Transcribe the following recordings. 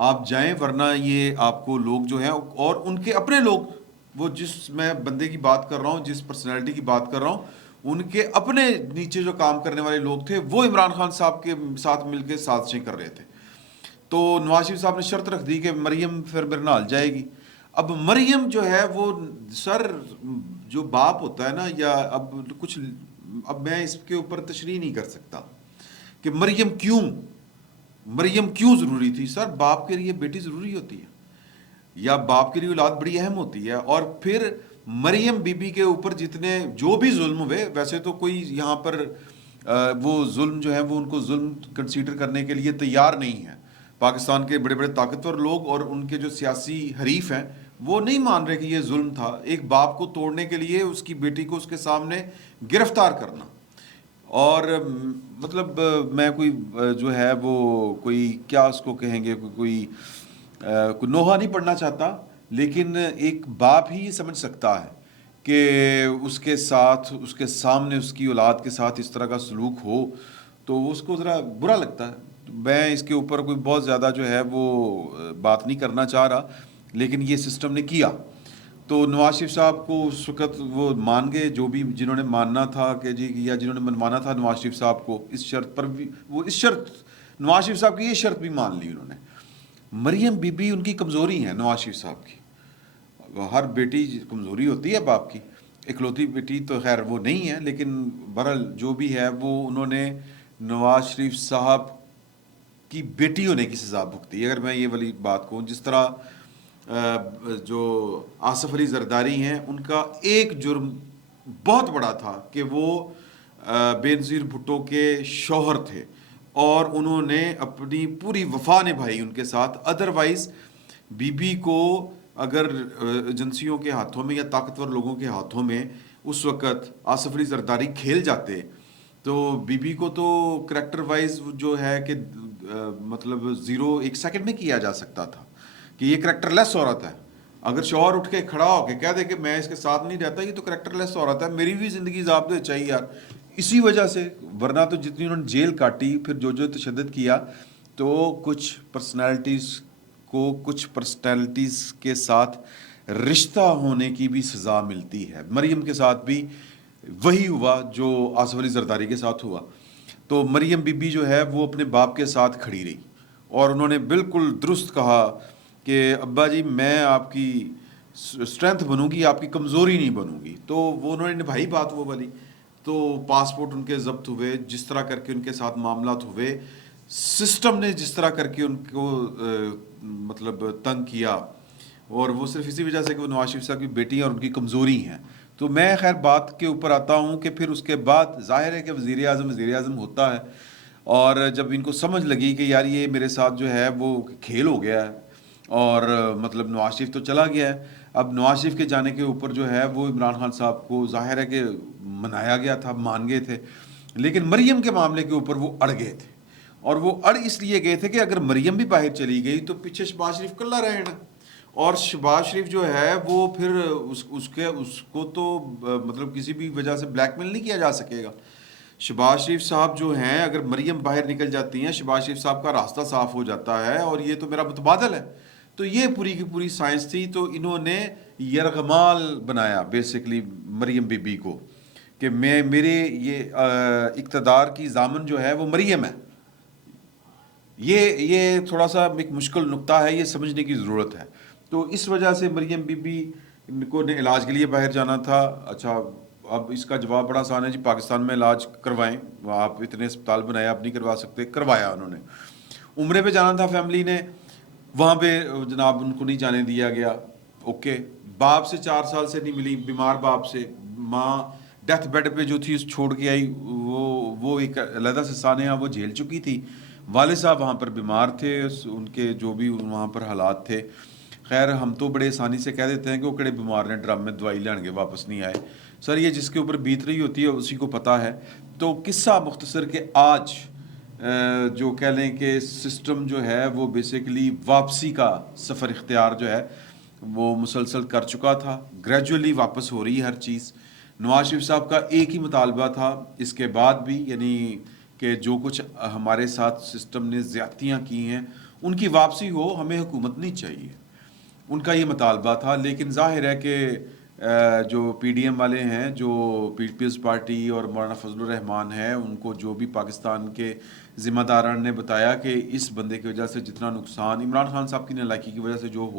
آپ جائیں، ورنہ یہ آپ کو لوگ جو ہیں اور ان کے اپنے لوگ، وہ جس میں بندے کی بات کر رہا ہوں، جس پرسنالٹی کی بات کر رہا ہوں، ان کے اپنے نیچے جو کام کرنے والے لوگ تھے وہ عمران خان صاحب کے ساتھ مل کے سازشیں کر رہے تھے. تو نواز شریف صاحب نے شرط رکھ دی کہ مریم پھر میرے نال جائے گی. اب مریم جو ہے وہ سر جو باپ ہوتا ہے نا، یا اب کچھ، اب میں اس کے اوپر تشریح نہیں کر سکتا کہ مریم کیوں ضروری تھی. سر باپ کے لیے بیٹی ضروری ہوتی ہے، یا باپ کے لیے اولاد بڑی اہم ہوتی ہے. اور پھر مریم بی بی کے اوپر جتنے جو بھی ظلم ہوئے، ویسے تو کوئی یہاں پر وہ ظلم جو ہے وہ ان کو ظلم کنسیڈر کرنے کے لیے تیار نہیں ہے. پاکستان کے بڑے بڑے طاقتور لوگ اور ان کے جو سیاسی حریف ہیں وہ نہیں مان رہے کہ یہ ظلم تھا. ایک باپ کو توڑنے کے لیے اس کی بیٹی کو اس کے سامنے گرفتار کرنا، اور مطلب میں کوئی جو ہے وہ کوئی کیا اس کو کہیں گے، کوئی نوحہ نہیں پڑھنا چاہتا، لیکن ایک باپ ہی سمجھ سکتا ہے کہ اس کے ساتھ، اس کے سامنے اس کی اولاد کے ساتھ اس طرح کا سلوک ہو تو اس کو ذرا برا لگتا ہے. میں اس کے اوپر کوئی بہت زیادہ جو ہے وہ بات نہیں کرنا چاہ رہا، لیکن یہ سسٹم نے کیا. تو نواز شریف صاحب کو اس وقت وہ مان گئے، جو بھی جنہوں نے ماننا تھا کہ جی، یا جنہوں نے منوانا تھا نواز شریف صاحب کو اس شرط پر بھی، وہ اس شرط، نواز شریف صاحب کی یہ شرط بھی مان لی انہوں نے. مریم بی بی ان کی کمزوری ہے نواز شریف صاحب کی. ہر بیٹی کمزوری ہوتی ہے باپ کی، اکلوتی بیٹی تو خیر وہ نہیں ہے، لیکن بہرحال جو بھی ہے وہ انہوں نے نواز شریف صاحب کی بیٹی ہونے کی سزا بھگتی. اگر میں یہ والی بات کہوں، جس طرح جو آصف علی زرداری ہیں، ان کا ایک جرم بہت بڑا تھا کہ وہ بینظیر بھٹو کے شوہر تھے اور انہوں نے اپنی پوری وفا نبھائی ان کے ساتھ. ادروائز بی بی کو اگر ایجنسیوں کے ہاتھوں میں یا طاقتور لوگوں کے ہاتھوں میں اس وقت آصف علی زرداری کھیل جاتے تو بی بی کو تو کریکٹر وائز جو ہے کہ مطلب 1 سیکنڈ میں کیا جا سکتا تھا کہ یہ کریکٹر لیس عورت ہے. اگر شوہر اٹھ کے کھڑا ہو کے کہہ دے کہ میں اس کے ساتھ نہیں رہتا، یہ تو کریکٹر لیس عورت ہے، میری بھی زندگی ضابطے چاہیے یار. اسی وجہ سے، ورنہ تو جتنی انہوں نے جیل کاٹی، پھر جو تشدد کیا، تو کچھ پرسنالٹیز کے ساتھ رشتہ ہونے کی بھی سزا ملتی ہے. مریم کے ساتھ بھی وہی ہوا جو آصف علی زرداری کے ساتھ ہوا. تو مریم بی بی جو ہے وہ اپنے باپ کے ساتھ کھڑی رہی اور انہوں نے بالکل درست کہا کہ ابا جی میں آپ کی اسٹرینتھ بنوں گی، آپ کی کمزوری نہیں بنوں گی. تو وہ انہوں نے نبھائی بات وہ والی. تو پاسپورٹ ان کے ضبط ہوئے، جس طرح کر کے ان کے ساتھ معاملات ہوئے، سسٹم نے جس طرح کر کے ان کو مطلب تنگ کیا، اور وہ صرف اسی وجہ سے کہ وہ نواز شریف صاحب کی بیٹی ہیں اور ان کی کمزوری ہیں. تو میں خیر بات کے اوپر آتا ہوں کہ پھر اس کے بعد ظاہر ہے کہ وزیر اعظم ہوتا ہے، اور جب ان کو سمجھ لگی کہ یار یہ میرے ساتھ جو ہے وہ کھیل ہو گیا ہے اور مطلب نواز شریف تو چلا گیا ہے، اب نواز شریف کے جانے کے اوپر جو ہے وہ عمران خان صاحب کو ظاہر ہے کہ منایا گیا تھا، مان گئے تھے. لیکن مریم کے معاملے کے اوپر وہ اڑ گئے تھے، اور وہ اڑ اس لیے گئے تھے کہ اگر مریم بھی باہر چلی گئی تو پیچھے شہباز شریف کلا رہنا، اور شہباز شریف جو ہے وہ پھر اس کو تو مطلب کسی بھی وجہ سے بلیک میل نہیں کیا جا سکے گا. شہباز شریف صاحب جو ہیں، اگر مریم باہر نکل جاتی ہیں، شہباز شریف صاحب کا راستہ صاف ہو جاتا ہے، اور یہ تو میرا متبادل ہے. تو یہ پوری کی پوری سائنس تھی. تو انہوں نے یرغمال بنایا بیسکلی مریم بی بی کو کہ میرے یہ اقتدار کی ضامن جو ہے وہ مریم ہے. یہ تھوڑا سا ایک مشکل نقطہ ہے، یہ سمجھنے کی ضرورت ہے. تو اس وجہ سے مریم بی بی کو نے علاج کے لیے باہر جانا تھا. اچھا اب اس کا جواب بڑا آسان ہے جی، پاکستان میں علاج کروائیں، آپ اتنے اسپتال بنائے، آپ نہیں کروا سکتے، کروایا انہوں نے. عمرے پہ جانا تھا فیملی نے، وہاں پہ جناب ان کو نہیں جانے دیا گیا. اوکے، باپ سے 4 سال سے نہیں ملی، بیمار باپ سے. ماں ڈیتھ بیڈ پہ جو تھی اس چھوڑ کے آئی، وہ ایک علیحدہ سے سانحہ وہ جھیل چکی تھی. والد صاحب وہاں پر بیمار تھے، ان کے جو بھی وہاں پر حالات تھے. خیر ہم تو بڑے آسانی سے کہہ دیتے ہیں کہ وہ کڑے بیمار نے ڈرم میں دوائی لین کے واپس نہیں آئے. سر یہ جس کے اوپر بیت رہی ہوتی ہے اسی کو پتہ ہے. تو قصہ مختصر کہ آج جو کہہ لیں کہ سسٹم جو ہے وہ بیسیکلی واپسی کا سفر اختیار جو ہے وہ مسلسل کر چکا تھا. گریجولی واپس ہو رہی ہے ہر چیز. نواز شریف صاحب کا ایک ہی مطالبہ تھا اس کے بعد بھی، یعنی کہ جو کچھ ہمارے ساتھ سسٹم نے زیادتیاں کی ہیں ان کی واپسی ہو، ہمیں حکومت نہیں چاہیے. ان کا یہ مطالبہ تھا. لیکن ظاہر ہے کہ جو پی ڈی ایم والے ہیں، جو پیپلز پارٹی اور مولانا فضل الرحمان ہے، ان کو جو بھی پاکستان کے ذمہ داران نے بتایا کہ اس بندے کی وجہ سے جتنا نقصان عمران خان صاحب کی نالائکی کی وجہ سے جو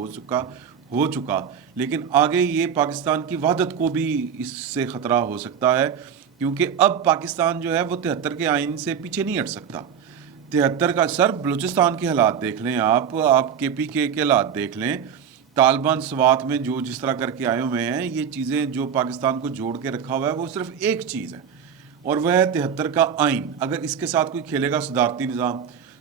ہو چکا، لیکن آگے یہ پاکستان کی وحدت کو بھی اس سے خطرہ ہو سکتا ہے، کیونکہ اب پاکستان جو ہے وہ 73 کے آئین سے پیچھے نہیں ہٹ سکتا. 73 کا سر بلوچستان کے حالات دیکھ لیں، آپ کے پی کے حالات دیکھ لیں، طالبان سوات میں جو جس طرح کر کے آئے ہوئے ہیں، یہ چیزیں جو پاکستان کو جوڑ کے رکھا ہوا ہے وہ صرف ایک چیز ہے، اور وہ ہے 73 کا آئین. اگر اس کے ساتھ کوئی کھیلے گا صدارتی نظام،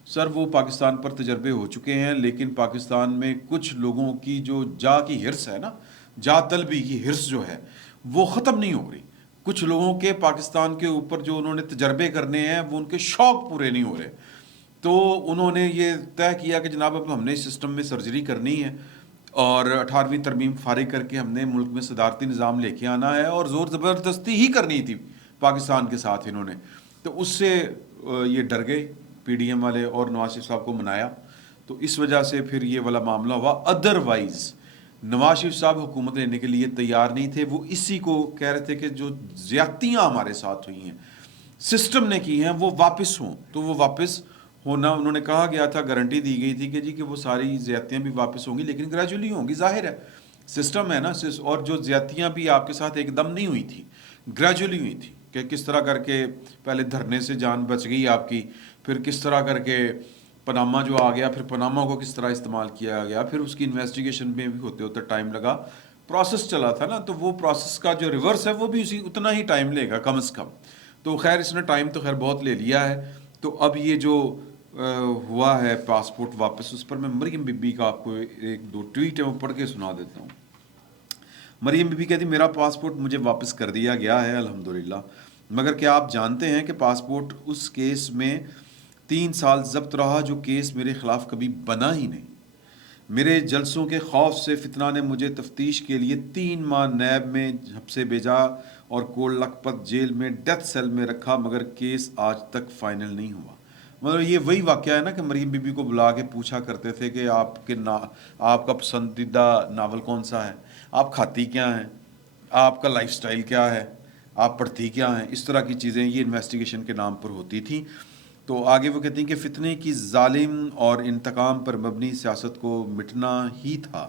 سر وہ پاکستان پر تجربے ہو چکے ہیں. لیکن پاکستان میں کچھ لوگوں کی جو جا کی ہرس ہے نا، جا طلبی کی ہرس جو ہے وہ ختم نہیں ہو رہی. کچھ لوگوں کے پاکستان کے اوپر جو انہوں نے تجربے کرنے ہیں وہ ان کے شوق پورے نہیں ہو رہے. تو انہوں نے یہ طے کیا کہ جناب اب ہم نے اس سسٹم میں سرجری کرنی ہے، اور 18ویں ترمیم فارغ کر کے ہم نے ملک میں صدارتی نظام لے کے آنا ہے، اور زور زبردستی ہی کرنی تھی پاکستان کے ساتھ انہوں نے. تو اس سے یہ ڈر گئے پی ڈی ایم والے اور نواز شریف صاحب کو منایا، تو اس وجہ سے پھر یہ والا معاملہ ہوا. ادروائز نواز شریف صاحب حکومت لینے کے لیے تیار نہیں تھے. وہ اسی کو کہہ رہے تھے کہ جو زیادتیاں ہمارے ساتھ ہوئی ہیں، سسٹم نے کی ہیں، وہ واپس ہوں. تو وہ واپس ہونا انہوں نے کہا گیا تھا، گارنٹی دی گئی تھی کہ جی کہ وہ ساری زیادتیاں بھی واپس ہوں گی، لیکن گریجولی ہوں گی. ظاہر ہے سسٹم ہے نا، اور جو زیادتیاں بھی آپ کے ساتھ ایک دم نہیں ہوئی تھی، گریجولی ہوئی تھی، کہ کس طرح کر کے پہلے دھرنے سے جان بچ گئی آپ کی، پھر کس طرح کر کے پناما جو آ گیا، پھر پناما کو کس طرح استعمال کیا گیا، پھر اس کی انویسٹیگیشن میں بھی ہوتے ہوتے ٹائم لگا. پروسیس چلا تھا نا، تو وہ پروسیس کا جو ریورس ہے وہ بھی اتنا ہی ٹائم لے گا کم از کم. تو خیر اس نے ٹائم تو خیر بہت لے لیا ہے. تو اب یہ جو ہوا ہے پاسپورٹ واپس، اس پر میں مریم بی بی کا آپ کو ایک دو ٹویٹ ہے وہ پڑھ کے سنا دیتا ہوں. مریم بی بی کہتی میرا پاسپورٹ مجھے واپس کر دیا گیا ہے الحمدللہ، مگر کیا آپ جانتے ہیں کہ پاسپورٹ اس کیس میں 3 سال ضبط رہا جو کیس میرے خلاف کبھی بنا ہی نہیں. میرے جلسوں کے خوف سے فتنہ نے مجھے تفتیش کے لیے 3 ماہ نیب میں جھپسے بھیجا اور کول لکھپت جیل میں ڈیتھ سیل میں رکھا، مگر کیس آج تک فائنل نہیں ہوا. مطلب یہ وہی واقعہ ہے نا کہ مریم بی بی کو بلا کے پوچھا کرتے تھے کہ آپ کا پسندیدہ ناول کون سا ہے، آپ کھاتی کیا ہیں، آپ کا لائف سٹائل کیا ہے، آپ پڑھتی کیا ہیں. اس طرح کی چیزیں یہ انویسٹیگیشن کے نام پر ہوتی تھیں. تو آگے وہ کہتی ہیں کہ فتنے کی ظالم اور انتقام پر مبنی سیاست کو مٹنا ہی تھا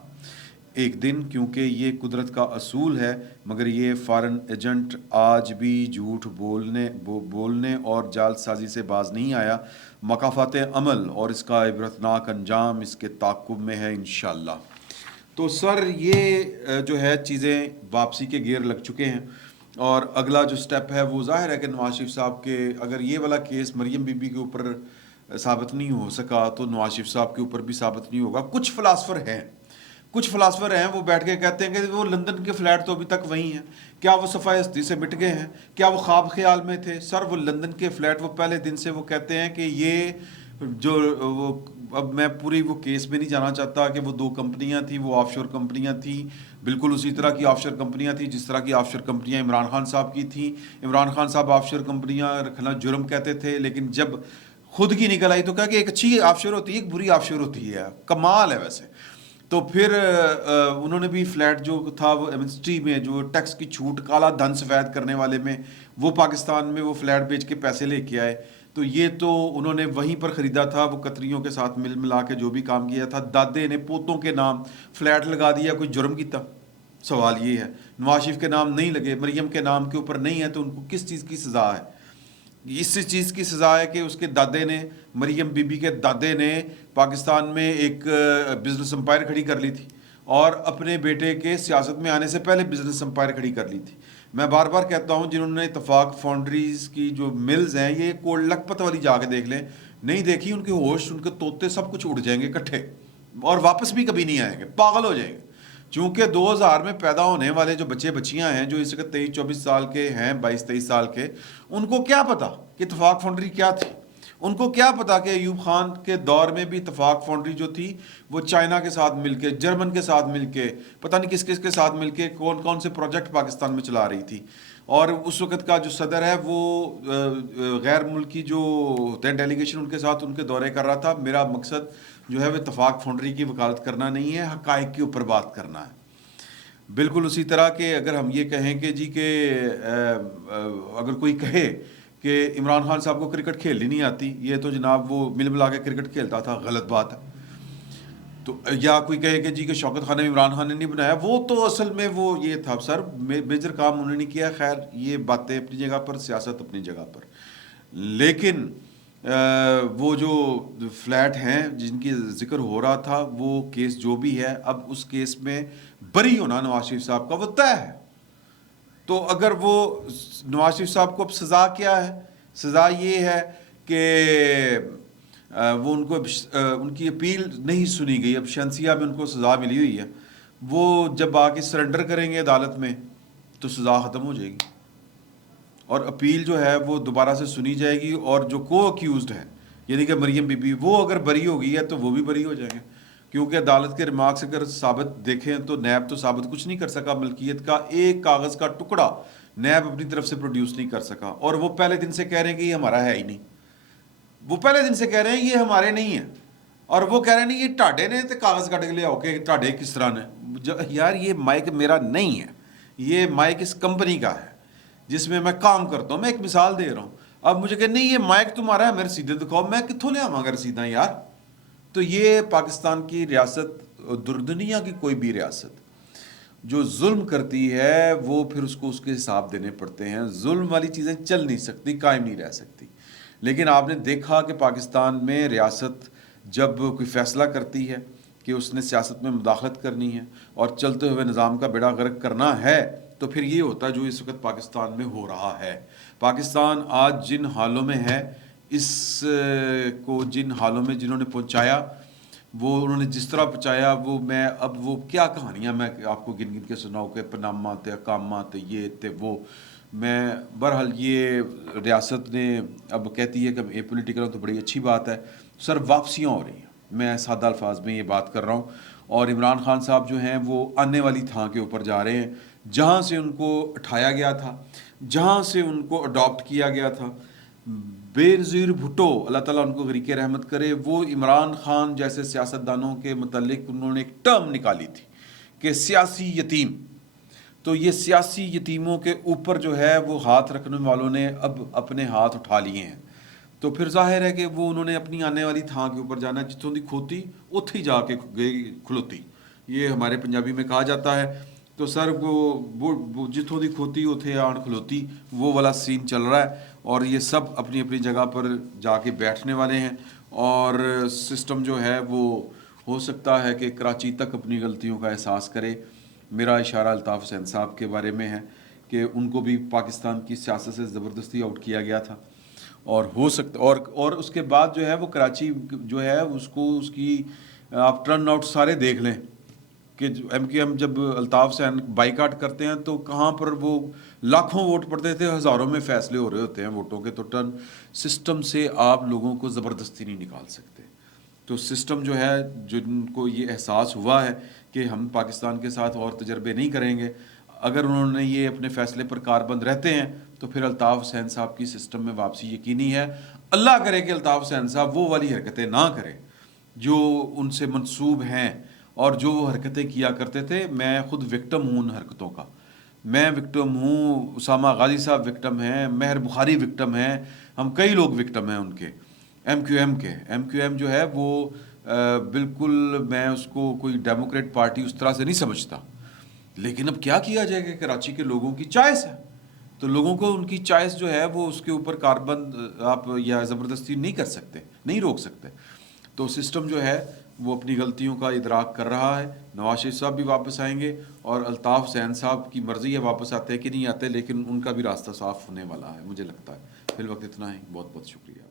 ایک دن، کیونکہ یہ قدرت کا اصول ہے. مگر یہ فارن ایجنٹ آج بھی جھوٹ بولنے اور جال سازی سے باز نہیں آیا. مکافات عمل اور اس کا عبرتناک انجام اس کے تعاقب میں ہے انشاءاللہ. تو سر یہ جو ہے چیزیں واپسی کے گیئر لگ چکے ہیں، اور اگلا جو سٹیپ ہے وہ ظاہر ہے کہ نواز شریف صاحب کے اگر یہ والا کیس مریم بی بی کے اوپر ثابت نہیں ہو سکا تو نواز شریف صاحب کے اوپر بھی ثابت نہیں ہوگا. کچھ فلاسفر ہیں وہ بیٹھ کے کہتے ہیں کہ وہ لندن کے فلیٹ تو ابھی تک وہی ہیں. کیا وہ صفحہ ہستی سے مٹ گئے ہیں؟ کیا وہ خواب خیال میں تھے؟ سر وہ لندن کے فلیٹ وہ پہلے دن سے وہ کہتے ہیں کہ یہ جو وہ اب میں پوری وہ کیس میں نہیں جانا چاہتا کہ وہ 2 کمپنیاں تھیں، وہ آف شور کمپنیاں تھیں، بالکل اسی طرح کی آف شور کمپنیاں تھیں جس طرح کی آف شور کمپنیاں عمران خان صاحب کی تھیں. عمران خان صاحب آف شور کمپنیاں رکھنا جرم کہتے تھے، لیکن جب خود کی نکل آئی تو کہا کہ ایک اچھی آف شور ہوتی ہے، ایک بری آف شور ہوتی ہے. کمال ہے ویسے. تو پھر انہوں نے بھی فلیٹ جو تھا وہ ایمنسٹری میں جو ٹیکس کی چھوٹ کالا دھن سفید کرنے والے میں، وہ پاکستان میں وہ فلیٹ بیچ کے پیسے لے کے آئے. تو یہ تو انہوں نے وہیں پر خریدا تھا، وہ قطریوں کے ساتھ ملا کے جو بھی کام کیا تھا. دادے نے پوتوں کے نام فلیٹ لگا دیا، کوئی جرم کیتا؟ سوال یہ ہے. نواز شریف کے نام نہیں لگے، مریم کے نام کے اوپر نہیں ہے، تو ان کو کس چیز کی سزا ہے؟ اس چیز کی سزا ہے کہ اس کے دادے نے، مریم بی بی کے دادے نے پاکستان میں ایک بزنس امپائر کھڑی کر لی تھی، اور اپنے بیٹے کے سیاست میں آنے سے پہلے بزنس امپائر کھڑی کر لی تھی. میں بار بار کہتا ہوں جنہوں نے اتفاق فاؤنڈریز کی جو ملز ہیں، یہ کول لکھپت والی جا کے دیکھ لیں، نہیں دیکھی، ان کے ہوش، ان کے طوطے سب کچھ اڑ جائیں گے اکٹھے، اور واپس بھی کبھی نہیں آئیں گے، پاگل ہو جائیں گے. چونکہ 2000 میں پیدا ہونے والے جو بچے بچیاں ہیں جو اس وقت 23-24 سال کے ہیں، 22-23 سال کے، ان کو کیا پتا کہ اتفاق فاؤنڈری کیا تھی؟ ان کو کیا پتا کہ ایوب خان کے دور میں بھی اتفاق فاؤنڈری جو تھی وہ چائنا کے ساتھ مل کے، جرمن کے ساتھ مل کے، پتہ نہیں کس کس کے ساتھ مل کے کون کون سے پروجیکٹ پاکستان میں چلا رہی تھی. اور اس وقت کا جو صدر ہے وہ غیر ملکی جو ہوتے ہیں ڈیلیگیشن ان کے ساتھ ان کے دورے کر رہا تھا. میرا مقصد جو ہے وہ اتفاق فاؤنڈری کی وکالت کرنا نہیں ہے, حقائق کے اوپر بات کرنا ہے. بالکل اسی طرح کہ اگر ہم یہ کہیں کہ جی کہ اگر کوئی کہے کہ عمران خان صاحب کو کرکٹ کھیلنی نہیں آتی, یہ تو جناب وہ مل ملا کے کرکٹ کھیلتا تھا, غلط بات ہے. تو یا کوئی کہے کہ جی کہ شوکت خان عمران خان نے نہیں بنایا, وہ تو اصل میں وہ یہ تھا سر, میجر کام انہوں نے نہیں کیا. خیر یہ باتیں اپنی جگہ پر, سیاست اپنی جگہ پر. لیکن وہ جو فلیٹ ہیں جن کی ذکر ہو رہا تھا, وہ کیس جو بھی ہے, اب اس کیس میں بری ہونا نواز شریف صاحب کا وہ طے ہے. تو اگر وہ نواز شریف صاحب کو اب سزا کیا ہے, سزا یہ ہے کہ وہ ان کو ان کی اپیل نہیں سنی گئی. اب شنسیہ میں ان کو سزا ملی ہوئی ہے, وہ جب آ کے سرنڈر کریں گے عدالت میں تو سزا ختم ہو جائے گی, اور اپیل جو ہے وہ دوبارہ سے سنی جائے گی. اور جو کو اکیوزڈ ہے یعنی کہ مریم بی بی, وہ اگر بری ہو گئی ہے تو وہ بھی بری ہو جائیں گے, کیونکہ عدالت کے ریمارکس اگر ثابت دیکھیں تو نیب تو ثابت کچھ نہیں کر سکا. ملکیت کا ایک کاغذ کا ٹکڑا نیب اپنی طرف سے پروڈیوس نہیں کر سکا, اور وہ پہلے دن سے کہہ رہے ہیں کہ یہ ہمارا ہے ہی نہیں. وہ پہلے دن سے کہہ رہے ہیں یہ ہمارے نہیں ہیں, اور وہ کہہ رہے ہیں نہیں یہ ٹاڈے نے تو کاغذ کٹ کے لے آؤ کہ ٹاڈے کس طرح نے. یار یہ مائک میرا نہیں ہے, یہ مائک اس کمپنی کا ہے جس میں میں کام کرتا ہوں. میں ایک مثال دے رہا ہوں. اب مجھے کہ نہیں یہ مائک تمہارا ہے, میرے رسیدیں دکھاؤ. میں کتوں لے آواں گا رسیداں یار؟ تو یہ پاکستان کی ریاست, دنیا کی کوئی بھی ریاست جو ظلم کرتی ہے وہ پھر اس کو اس کے حساب دینے پڑتے ہیں. ظلم والی چیزیں چل نہیں سکتی, قائم نہیں رہ سکتی. لیکن آپ نے دیکھا کہ پاکستان میں ریاست جب کوئی فیصلہ کرتی ہے کہ اس نے سیاست میں مداخلت کرنی ہے اور چلتے ہوئے نظام کا بیڑا غرق کرنا ہے, تو پھر یہ ہوتا ہے جو اس وقت پاکستان میں ہو رہا ہے. پاکستان آج جن حالوں میں ہے, اس کو جن حالوں میں جنہوں نے پہنچایا, وہ انہوں نے جس طرح پہنچایا, وہ میں اب وہ کیا کہانیاں میں آپ کو گن گن کے سناؤں کہ پناما تھے, اقامات, یہ تھے, وہ. میں بہرحال یہ ریاست نے اب کہتی ہے کہ اے پولیٹیکل تو بڑی اچھی بات ہے. سر واپسیاں ہو رہی ہیں, میں سادہ الفاظ میں یہ بات کر رہا ہوں. اور عمران خان صاحب جو ہیں وہ آنے والی تھان کے اوپر جا رہے ہیں, جہاں سے ان کو اٹھایا گیا تھا, جہاں سے ان کو اڈاپٹ کیا گیا تھا. بے نظیر بھٹو, اللہ تعالیٰ ان کو غریق رحمت کرے, وہ عمران خان جیسے سیاستدانوں کے متعلق انہوں نے ایک ٹرم نکالی تھی کہ سیاسی یتیم. تو یہ سیاسی یتیموں کے اوپر جو ہے وہ ہاتھ رکھنے والوں نے اب اپنے ہاتھ اٹھا لیے ہیں. تو پھر ظاہر ہے کہ وہ انہوں نے اپنی آنے والی تھان کے اوپر جانا ہے, جتوں دی کھوتی اتھے ہی جا کے گئی کھلوتی, یہ ہمارے پنجابی میں کہا جاتا ہے. تو سر وہ جتوں دی کھوتی اتھے آن کھلوتی, وہ والا سین چل رہا ہے. اور یہ سب اپنی اپنی جگہ پر جا کے بیٹھنے والے ہیں, اور سسٹم جو ہے وہ ہو سکتا ہے کہ کراچی تک اپنی غلطیوں کا احساس کرے. میرا اشارہ الطاف حسین صاحب کے بارے میں ہے کہ ان کو بھی پاکستان کی سیاست سے زبردستی آؤٹ کیا گیا تھا, اور ہو سکتا اور اس کے بعد جو ہے وہ کراچی جو ہے اس کو اس کی آپ ٹرن آؤٹ سارے دیکھ لیں کہ ایم کیو ایم جب الطاف حسین بائی کاٹ کرتے ہیں تو کہاں پر وہ لاکھوں ووٹ پڑتے تھے, ہزاروں میں فیصلے ہو رہے ہوتے ہیں ووٹوں کے. تو ٹرن سسٹم سے آپ لوگوں کو زبردستی نہیں نکال سکتے. تو سسٹم جو ہے, جن کو یہ احساس ہوا ہے کہ ہم پاکستان کے ساتھ اور تجربے نہیں کریں گے, اگر انہوں نے یہ اپنے فیصلے پر کاربند رہتے ہیں تو پھر الطاف حسین صاحب کی سسٹم میں واپسی یقینی ہے. اللہ کرے کہ الطاف حسین صاحب وہ والی حرکتیں نہ کریں جو ان سے منسوب ہیں اور جو وہ حرکتیں کیا کرتے تھے. میں خود وکٹم ہوں ان حرکتوں کا, میں وکٹم ہوں, اسامہ غازی صاحب وکٹم ہیں, مہر بخاری وکٹم ہیں, ہم کئی لوگ وکٹم ہیں ان کے, ایم کیو ایم کے. ایم کیو ایم جو ہے وہ بالکل میں اس کو کوئی ڈیموکریٹ پارٹی اس طرح سے نہیں سمجھتا. لیکن اب کیا کیا جائے گا, کراچی کے لوگوں کی چوائس ہے, تو لوگوں کو ان کی چوائس جو ہے وہ اس کے اوپر کاربند آپ یا زبردستی نہیں کر سکتے, نہیں روک سکتے. تو سسٹم جو ہے وہ اپنی غلطیوں کا ادراک کر رہا ہے. نواز شریف صاحب بھی واپس آئیں گے, اور الطاف حسین صاحب کی مرضی ہے واپس آتے ہیں کہ نہیں آتے, لیکن ان کا بھی راستہ صاف ہونے والا ہے مجھے لگتا ہے. فی الوقت اتنا ہی, بہت بہت شکریہ.